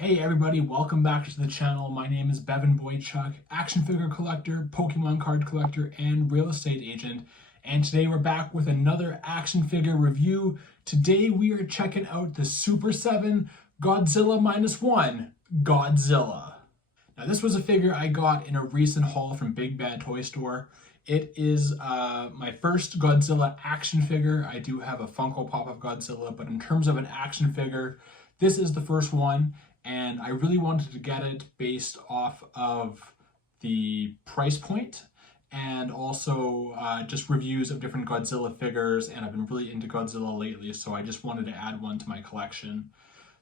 Hey everybody, welcome back to the channel. My name is Bevan Boychuk, action figure collector, Pokemon card collector, and real estate agent. And today we're back with another action figure review. Today we are checking out the Super 7 Godzilla Minus One, Godzilla. Now this was a figure I got in a recent haul from Big Bad Toy Store. It is my first Godzilla action figure. I do have a Funko Pop of Godzilla, but in terms of an action figure, this is the first one. And I really wanted to get it based off of the price point and also just reviews of different Godzilla figures, and I've been really into Godzilla lately, so I just wanted to add one to my collection.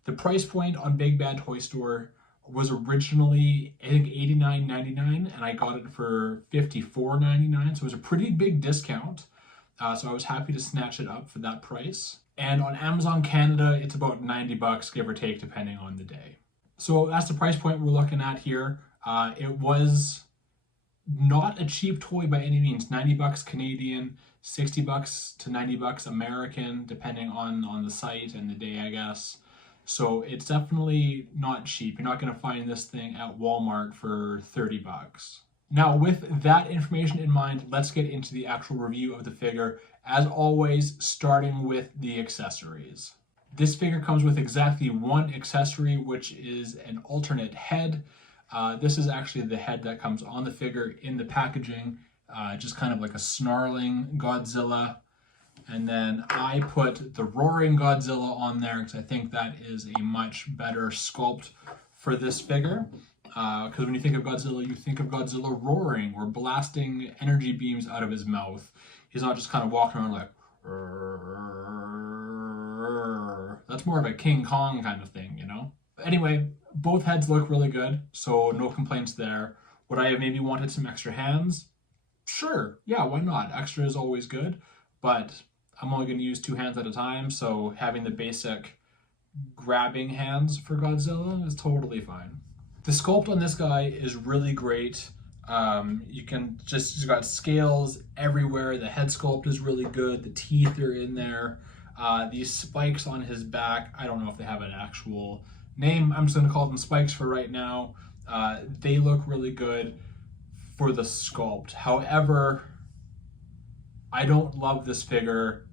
The price point on Big Bad Toy Store was originally, I think, $89.99, and I got it for $54.99, so it was a pretty big discount. So I was happy to snatch it up for that price. And on Amazon Canada, it's about 90 bucks, give or take, depending on the day. So that's the price point we're looking at here. It was not a cheap toy by any means. 90 bucks Canadian, 60 bucks to 90 bucks American, depending on the site and the day, I guess. So it's definitely not cheap. You're not going to find this thing at Walmart for 30 bucks. Now, with that information in mind, let's get into the actual review of the figure. As always, starting with the accessories. This figure comes with exactly one accessory, which is an alternate head. This is actually the head that comes on the figure in the packaging, just kind of like a snarling Godzilla. And then I put the roaring Godzilla on there because I think that is a much better sculpt for this figure. Because when you think of Godzilla, you think of Godzilla roaring or blasting energy beams out of his mouth. He's not just kind of walking around like, that's more of a King Kong kind of thing, you know? Anyway, both heads look really good, so no complaints there. Would I have maybe wanted some extra hands? Sure, yeah, why not? Extra is always good, but I'm only going to use 2 hands at a time, so having the basic grabbing hands for Godzilla is totally fine. The sculpt on this guy is really great. You can just, he's got scales everywhere. The head sculpt is really good. The teeth are in there. These spikes on his back, I don't know if they have an actual name. I'm just going to call them spikes for right now. They look really good for the sculpt. However, I don't love this figure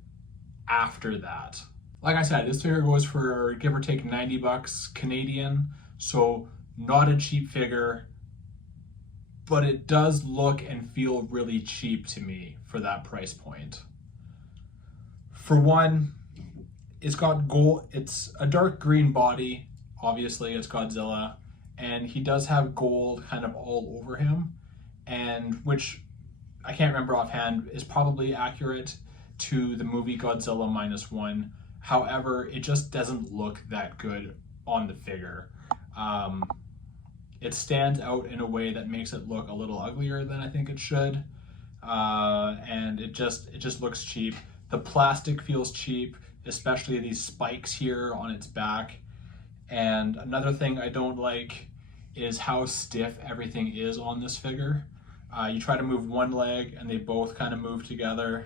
after that. Like I said, this figure goes for give or take 90 bucks Canadian, so not a cheap figure, but it does look and feel really cheap to me for that price point. For one, it's got gold, it's a dark green body, obviously it's Godzilla, and he does have gold kind of all over him, and which I can't remember offhand is probably accurate to the movie Godzilla Minus One. However, it just doesn't look that good on the figure. It stands out in a way that makes it look a little uglier than I think it should, and it just looks cheap. The plastic feels cheap, especially these spikes here on its back. And another thing I don't like is how stiff everything is on this figure. You try to move one leg and they both kind of move together.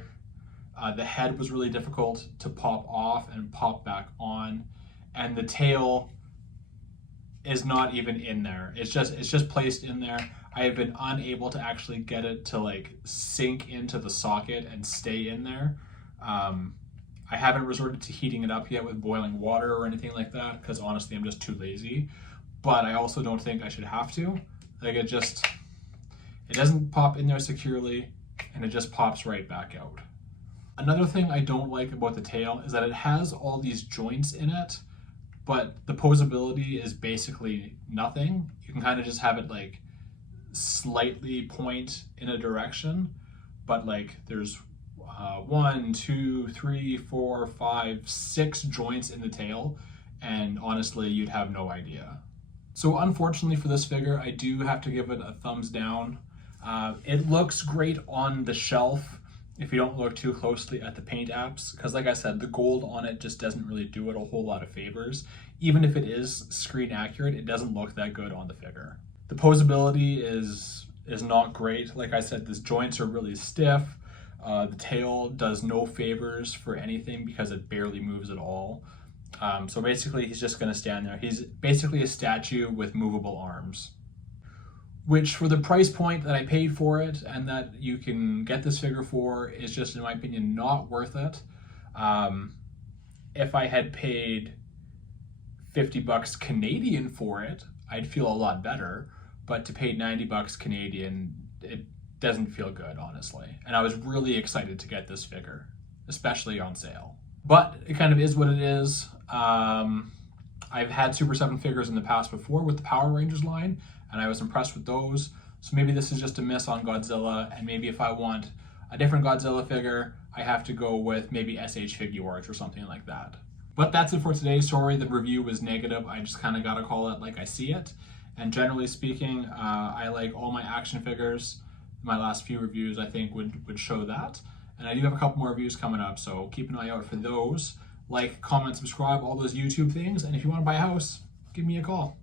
The head was really difficult to pop off and pop back on, and the tail is not even in there. It's just placed in there. I have been unable to actually get it to like sink into the socket and stay in there. I haven't resorted to heating it up yet with boiling water or anything like that, because honestly I'm just too lazy. But I also don't think I should have to. Like it doesn't pop in there securely, and it just pops right back out. Another thing I don't like about the tail is that it has all these joints in it, but the posability is basically nothing. You can kind of just have it like slightly point in a direction, but like there's 1, 2, 3, 4, 5, 6 joints in the tail, and honestly you'd have no idea. So unfortunately for this figure, I do have to give it a thumbs down. It looks great on the shelf if you don't look too closely at the paint apps, because like I said, the gold on it just doesn't really do it a whole lot of favors. Even if it is screen accurate, it doesn't look that good on the figure. The posability is not great. Like I said, these joints are really stiff. The tail does no favors for anything because it barely moves at all. So basically he's just going to stand there. He's basically a statue with movable arms, which for the price point that I paid for it and that you can get this figure for is just, in my opinion, not worth it. If I had paid $50 Canadian for it, I'd feel a lot better, but to pay $90 Canadian, it doesn't feel good, honestly. And I was really excited to get this figure, especially on sale. But it kind of is what it is. I've had Super 7 figures in the past before with the Power Rangers line, and I was impressed with those. So maybe this is just a miss on Godzilla, and maybe if I want a different Godzilla figure, I have to go with maybe SH Figuarts or something like that. But that's it for today's story. The review was negative. I just kind of got to call it like I see it. And generally speaking, I like all my action figures. My last few reviews, I think, would show that. And I do have a couple more reviews coming up, so keep an eye out for those. Like, comment, subscribe, all those YouTube things. And if you want to buy a house, give me a call.